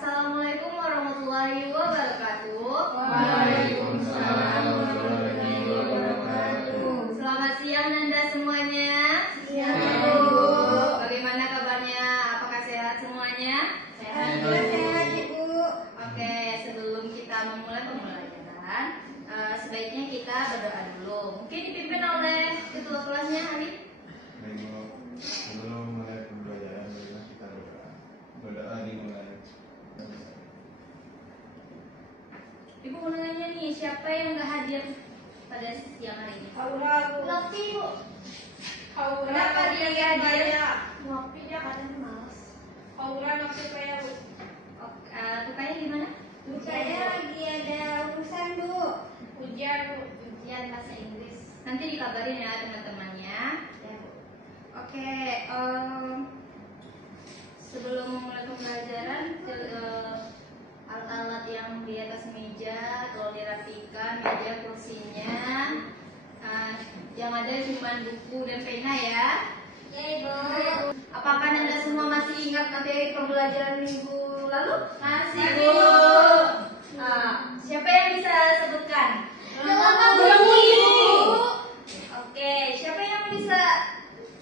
Assalamualaikum warahmatullahi wabarakatuh. Waalaikumsalam warahmatullahi wabarakatuh. Selamat siang Nanda semuanya. Siang, Bu. Bagaimana kabarnya? Apakah sehat semuanya? Sehat, Ibu. Oke, sebelum kita memulai pembelajaran, sebaiknya kita berdoa dulu. Mungkin dipimpin oleh ketua kelasnya Arif. Sebelum mulai pembelajaran, marilah kita berdoa. Berdoa dimulai. Ibu mau nanya nih, siapa yang nggak hadir pada siang hari ini? Aura, Lutfi, Bu. Aura, Kenapa dia nggak hadir? Ngopi dia kadang males. Aura ngopi kayak Bu. Tukanya gimana? Saya lagi ada urusan Bu. Ujian Bu. Ujian bahasa Inggris. Nanti dikabarin ya teman-temannya. Ya Bu. Oke, sebelum memulai pembelajaran, alat-alat yang di atas meja tolong dirapikan, meja kursinya. Yang ada cuma buku dan pena ya. Ya Ibu. Apakah Anda semua masih ingat materi pembelajaran minggu lalu? Masih, Bu. Bu. Siapa yang bisa sebutkan? Oke, siapa yang bisa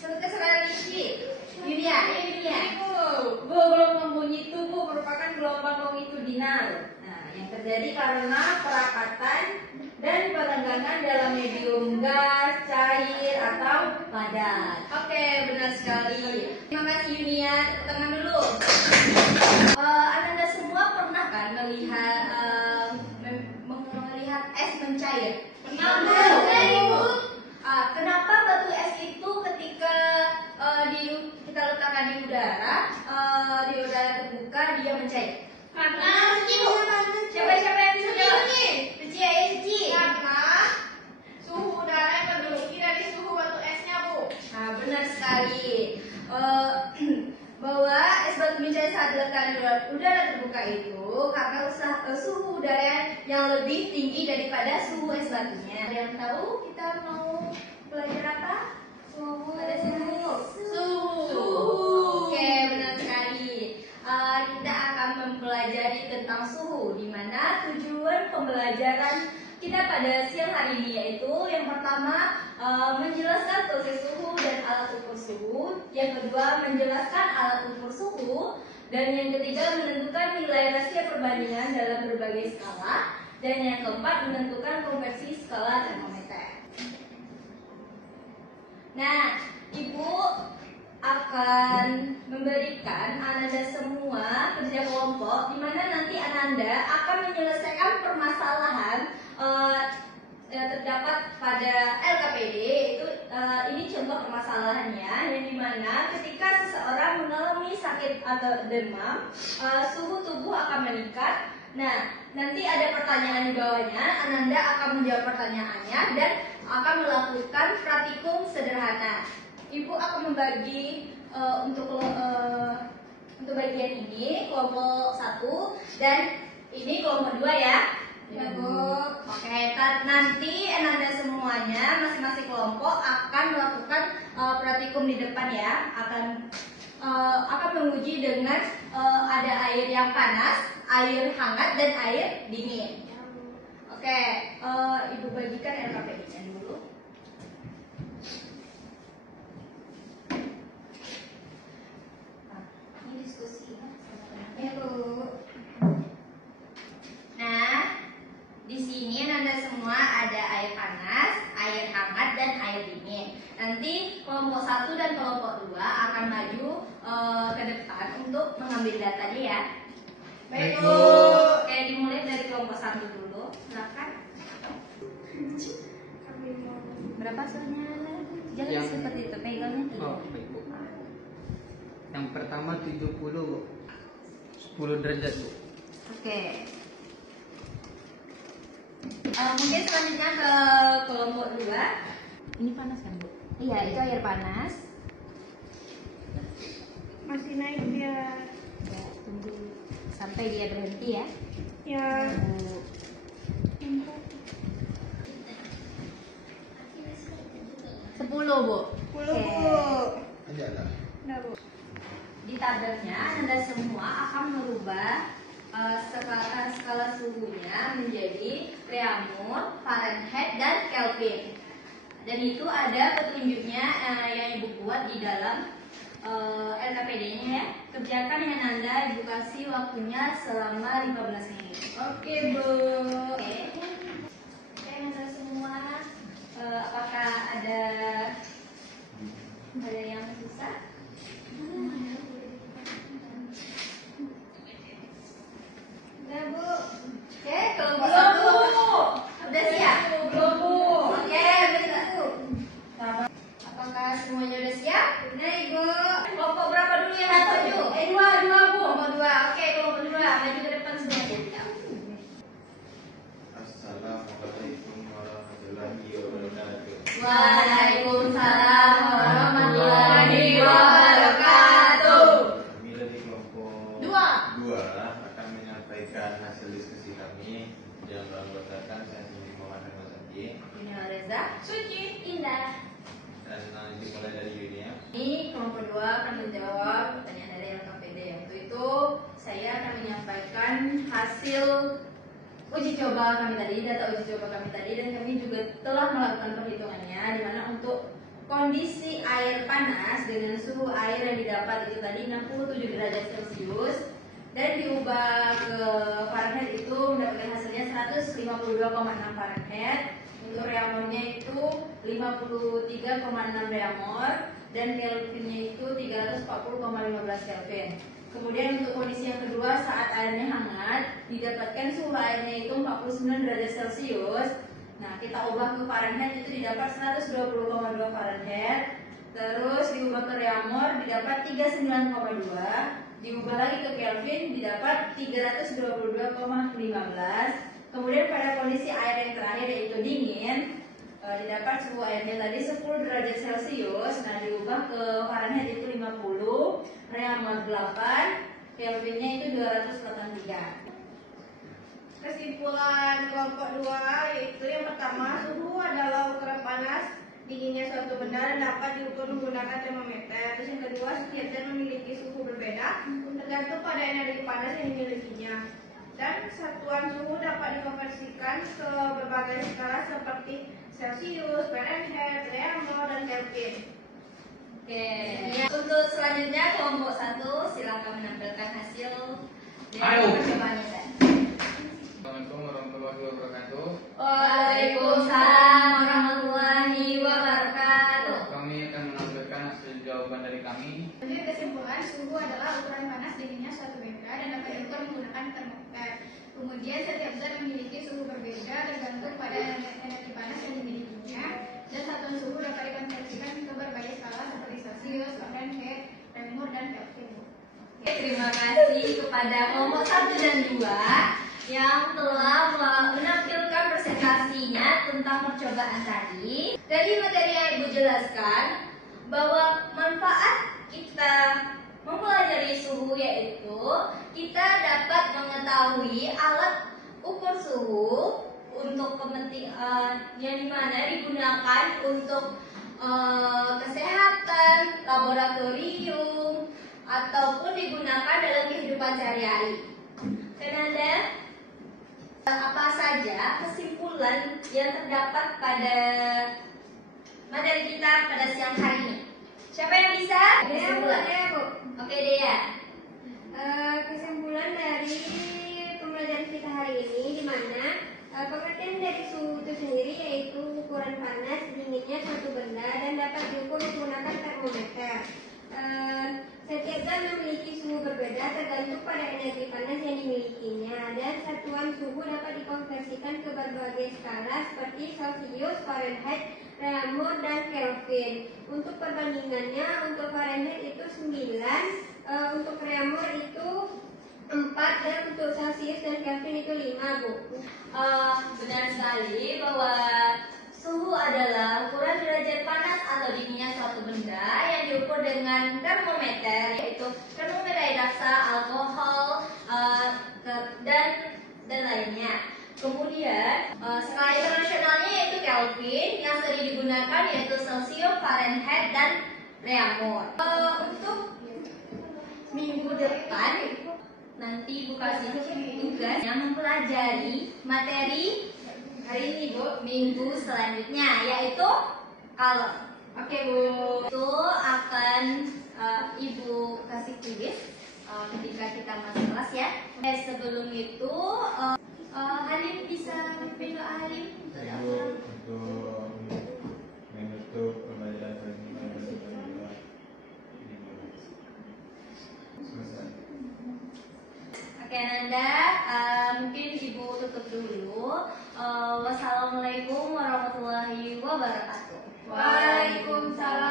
sebutkan saudara Rizky? Yunia, Yunia. Bu, gelombang bunyi itu Bu merupakan gelombang longitudinal. Nah, yang terjadi karena perakatan dan perenggangan dalam medium gas, cair, atau padat. Oke, benar sekali. Terima kasih Yunia. Tepuk tangan dulu. Anda semua pernah kan melihat es mencair? Pernah, Bu. Kenapa batu es itu ketika kita letakkan di udara terbuka dia mencair? Panas, Bu. Siapa yang bisa jawab? Rizky ya, Rizky. Karena suhu udara yang menduduki dari suhu batu esnya, Bu. Nah, benar sekali. Bahwa es batu mencair saat diletakkan di udara terbuka itu karena suhu udara yang lebih tinggi daripada suhu es batunya. Ada yang tahu kita mau belajar apa? Suhu. Ada suhu. Oke, benar sekali. Kita akan mempelajari tentang suhu, di mana tujuan pembelajaran kita pada siang hari ini yaitu yang pertama menjelaskan proses suhu dan alat ukur suhu, yang kedua menjelaskan alat ukur suhu, dan yang ketiga menentukan nilai rasio perbandingan dalam berbagai skala, dan yang keempat menentukan konversi skala termometer. Nah, Ibu akan memberikan Ananda semua kerja kelompok di mana nanti Ananda akan menyelesaikan permasalahan terdapat pada LKPD. Ini contoh permasalahannya, yang dimana ketika seseorang mengalami sakit atau demam, suhu tubuh akan meningkat. Nah, nanti ada pertanyaan di bawahnya, Ananda akan menjawab pertanyaannya dan akan melakukan praktikum sederhana. Ibu akan membagi untuk bagian ini kelompok 1 dan ini kelompok 2 ya. Ya Bu. Oke, nanti Ananda semuanya masing-masing kelompok akan melakukan praktikum di depan ya. Akan menguji dengan ada air yang panas, air hangat dan air dingin. Oke, Ibu bagikan LKPD-nya dulu. Ini diskusi ya, Bu. Nah, di sini Anda semua ada air panas, air hangat, dan air dingin. Nanti kelompok 1 dan kelompok 2 akan maju ke depan untuk mengambil datanya ya. Baik, Bu. Oke, dimulai dari kelompok 1 dulu. Silakan. Berapa soalnya? Jangan seperti itu, pegangnya tidak. Oh, baik Bu. Yang pertama 70 10 derajat Bu. Oke. Mungkin selanjutnya ke kelompok 2. Ini panas kan Bu? Iya, itu air panas. Masih naik dia. Ya, tunggu sampai dia berhenti ya. Ya. 10 Bu. 10 Oke. Bu. Ada. Nah Bu. Di tabelnya Anda semua akan merubah skala suhunya menjadi Reaumur, Fahrenheit, dan Kelvin. Dan itu ada petunjuknya yang Ibu buat di dalam LKPD-nya ya. Kerjakan dengan Anda, Ibu kasih waktunya selama 15 menit. Oke, Bu. Oke. Oke, masalah semua. Apakah ada yang susah? Udah, Bu. Oke, kelompok Belum, satu. Bu. Udah siap? Belum, Bu. Oke, bersatu. Apakah semuanya udah siap? Nah, Ibu. Kelompok berapa dulu yang maju? Dua, Bu. Kelompok 2. Oke, kelompok 2. Maju ke depan semuanya. Assalamualaikum warahmatullahi wabarakatuh. Waalaikumsalam warahmatullahi wabarakatuh. Kami dari kelompok 2. 2 akan menyampaikan hasil diskusi kami yang beranggotakan saya sendiri Muhammad Masaki Yunia Reza, Suci. Indah. dan dimulai dari Yunia. Ini kelompok 2 akan menjawab pertanyaan dari LKPD. Untuk itu saya akan menyampaikan hasil uji coba kami tadi, data uji coba kami tadi, dan kami juga telah melakukan perhitungannya di mana untuk kondisi air panas dengan suhu air yang didapat itu tadi 67 derajat Celcius dan diubah ke Fahrenheit itu mendapatkan hasilnya 152,6 Fahrenheit. Untuk reaumurnya itu 53,6 reaumur dan Kelvinnya itu 340,15 Kelvin. Kemudian untuk kondisi yang kedua saat airnya hangat didapatkan suhu airnya itu 49 derajat Celcius. Nah, kita ubah ke Fahrenheit itu didapat 120,2 Fahrenheit. Terus diubah ke reaumur didapat 39,2. Diubah lagi ke Kelvin didapat 322,15. Kemudian pada kondisi air yang terakhir yaitu dingin didapat suhu airnya tadi 10 derajat Celcius. Nah, diubah ke Fahrenheit itu 50, reaumur 8, Kelvinnya itu 283. Kesimpulan kelompok 2 yaitu yang pertama, suhu adalah ukuran panas dinginnya suatu benda dan dapat diukur menggunakan termometer. Terus yang kedua, setiap zat memiliki suhu berbeda tergantung pada energi panas yang dimilikinya. Dan satuan suhu dapat dikonversikan ke berbagai skala seperti Celcius, Fahrenheit, Reaumur, dan Kelvin. Oke. Untuk selanjutnya kelompok 1 silakan menampilkan hasil dari percobaannya tadi. Assalamualaikum warahmatullahi wabarakatuh. Waalaikumsalam warahmatullahi wabarakatuh. Kami akan menampilkan hasil jawaban dari kami. Lanjut kesimpulan, suhu adalah ukuran panas dinginnya suatu benda dan dapat diukur menggunakan termometer. Kemudian setiap zat memiliki suhu berbeda tergantung pada energi panas yang dimilikinya. Dan satuan suhu dapat dikonversikan ke berbagai skala seperti Celcius, Fahrenheit, Reaumur, dan Kelvin. Oke, terima kasih kepada kelompok 1 dan 2 yang telah menampilkan presentasinya tentang percobaan tadi. Dari materi yang Ibu jelaskan bahwa manfaat kita mempelajari suhu yaitu kita dapat mengetahui alat ukur suhu untuk kepentingan yang dimana digunakan untuk kesehatan, laboratorium, ataupun digunakan dalam kehidupan sehari-hari. Dan Anda, apa saja kesimpulan yang terdapat pada materi kita pada siang hari ini? Siapa yang bisa? Kesimpulan. Oke, Dea. Kesimpulan dari pembelajaran kita hari ini di mana pengertian dari suhu itu sendiri yaitu ukuran panas dinginnya suatu benda dan dapat diukur menggunakan termometer. Setiap zat memiliki suhu berbeda tergantung pada energi panas yang dimilikinya dan satuan suhu dapat dikonversikan ke berbagai skala seperti Celcius, Fahrenheit, Reaumur, dan Kelvin. Untuk perbandingannya, untuk Fahrenheit itu 9, untuk Reaumur itu 4, dan untuk Celcius dan Kelvin itu 5, Bu. Benar sekali bahwa suhu adalah ukuran derajat panas atau dinginnya suatu benda yang diukur dengan termometer, yaitu termometer air raksa, alkohol, dan lainnya. Kemudian skala internasionalnya yaitu Kelvin, yang sering digunakan yaitu Celcius, Fahrenheit, dan Reaumur. Untuk minggu depan nanti Ibu kasih tugas yang mempelajari materi hari ini Bu, minggu selanjutnya, yaitu kalau Oke Bu. itu akan Ibu kasih tulis ketika kita masuk kelas ya. Sebelum itu Halim bisa pimpin doa Halim. Ibu untuk menutup pembelajaran hari ini selesai. Oke Nanda, mungkin Ibu tutup dulu. Wassalamualaikum warahmatullahi wabarakatuh. Waalaikumsalam